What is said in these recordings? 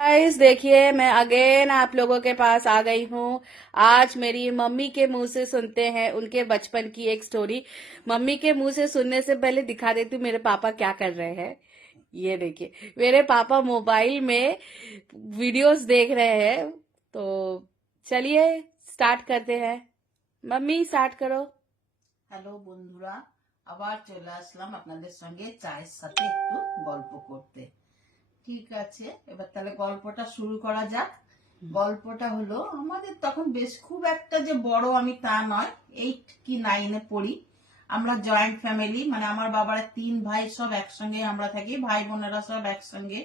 Guys देखिए, मैं again आप लोगों के पास आ गई हूँ। आज मेरी मम्मी के मुंह से सुनते हैं उनके बचपन की एक स्टोरी। मम्मी के मुंह से सुनने से पहले दिखा देती हूँ मेरे पापा क्या कर रहे हैं। ये देखिए, मेरे पापा मोबाइल में वीडियोस देख रहे हैं। तो चलिए स्टार्ट करते हैं। मम्मी स्टार्ट करो। হ্যালো বন্ধুরা, আবার চলে আসলাম আপনাদের সঙ্গে চায়ের সাথে একটু গল্প করতে। ঠিক আছে, এবার তাহলে গল্পটা শুরু করা যাক। গল্পটা হলো, আমাদের তখন বেশ খুব একটা যে বড় আমি তা নয়, 8 কি 9-এ পড়ি। আমরা জয়েন্ট ফ্যামিলি, মানে আমার বাবার 3 ভাই সব একসঙ্গে আমরা থাকি, ভাই বোনেরা সব একসঙ্গে।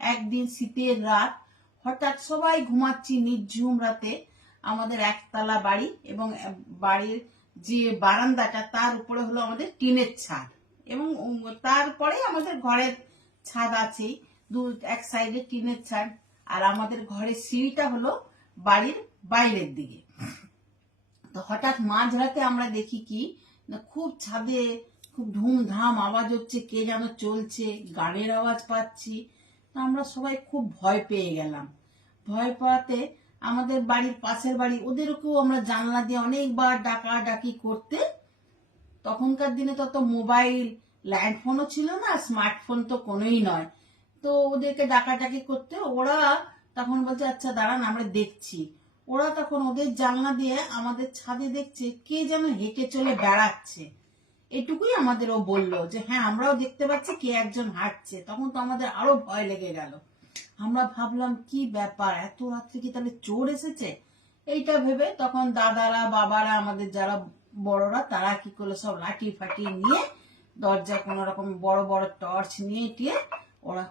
একদিন শীতের রাত, হঠাৎ সবাই ঘুমাচ্ছি নির্ঝুম রাতে। আমাদের একতলা বাড়ি এবং বাড়ির যে বারান্দাটা তার উপরে হলো আমাদের টিনের ছাদ, এবং তারপরে আমাদের ঘরের ছাদ আছেই, এক সাইডে টিনের ছাদ। আর আমাদের ঘরের সিঁড়িটা হলো বাড়ির বাইরের দিকে। তো হঠাৎ মাঝরাতে আমরা দেখি কি না, খুব ছাদে খুব ধুমধাম আওয়াজ হচ্ছে, কে যেন চলছে, গানের আওয়াজ পাচ্ছি। আমরা সবাই খুব ভয় পেয়ে গেলাম। ভয় পাওয়াতে আমাদের বাড়ির পাশের বাড়ি ওদেরকেও আমরা জানলা দিয়ে অনেকবার ডাকাডাকি করতে, তখনকার দিনে তত মোবাইল ল্যান্ডফোনও ছিল না, স্মার্টফোন তো কোনোই নয়। তো ওদেরকে ডাকাডাকি করতে, ওরা তখন বলছে আচ্ছা দাঁড়ান আমরা দেখছি। ওরা তখন ওদের জানলা দিয়ে আমাদের ছাদে দেখছে কে যেন হেঁটে চলে বেড়াচ্ছে। এটুকুই আমাদের ও বললো যে হ্যাঁ আমরাও দেখতে পাচ্ছি কে একজন হাঁটছে। তখন তো আমাদের আরো ভয় লেগে গেল। আমরা ভাবলাম কি ব্যাপার, এত রাত্রে কি তাহলে চোর এসেছে? এইটা ভেবে তখন দাদারা বাবারা আমাদের যারা বড়রা তারা কি করলো, সব লাঠি ফাটি নিয়ে দরজায় কোন রকম বড় বড় টর্চ নিয়ে টিয়ে ওরা,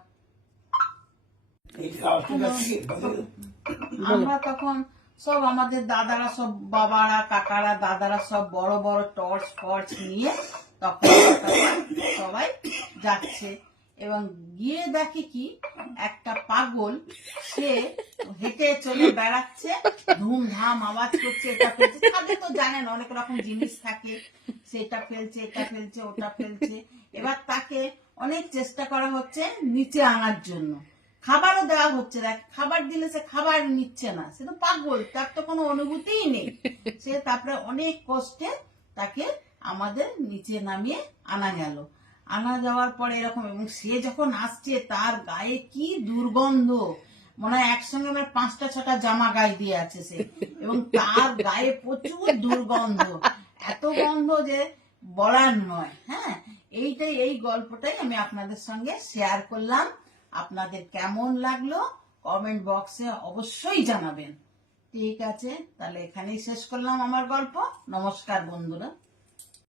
আমরা তখন সব আমাদের দাদারা সব বাবারা কাকারা দাদারা সব বড় বড় টর্চ ফর্চ নিয়ে তখন সবাই যাচ্ছে। এবং গিয়ে দেখে কি একটা পাগল, সে হেঁটে চলে বেড়াচ্ছে, ধুমধাম আওয়াজ করছে, এটা ফেলছে। ছাদে তো জানেন অনেক রকম জিনিস থাকে, সেটা ফেলছে এটা ফেলছে ওটা ফেলছে। এবার তাকে অনেক চেষ্টা করা হচ্ছে নিচে আনার জন্য, খাবারও দেওয়া হচ্ছে। দেখ, খাবার দিলে সে খাবার নিচ্ছে না, সে তো পাগল, তার তো কোনো অনুভূতিই নেই। সে তারপরে অনেক কষ্টে তাকে আমাদের নিচে নামিয়ে আনা গেল। আনা যাওয়ার পরে এরকম, এবং সে যখন আসছে তার গায়ে কি দুর্গন্ধ, মনে হয় একসঙ্গে আমার 5টা 6টা জামা গায়ে দিয়ে আছে সে, এবং তার গায়ে প্রচুর দুর্গন্ধ, এত গন্ধ যে বলার নয়। হ্যাঁ, এই গল্পটাই আমি আপনাদের সঙ্গে শেয়ার করলাম। আপনাদের কেমন লাগলো কমেন্ট বক্সে অবশ্যই জানাবেন। ঠিক আছে, তাহলে এখানেই শেষ করলাম আমার গল্প। নমস্কার বন্ধুরা।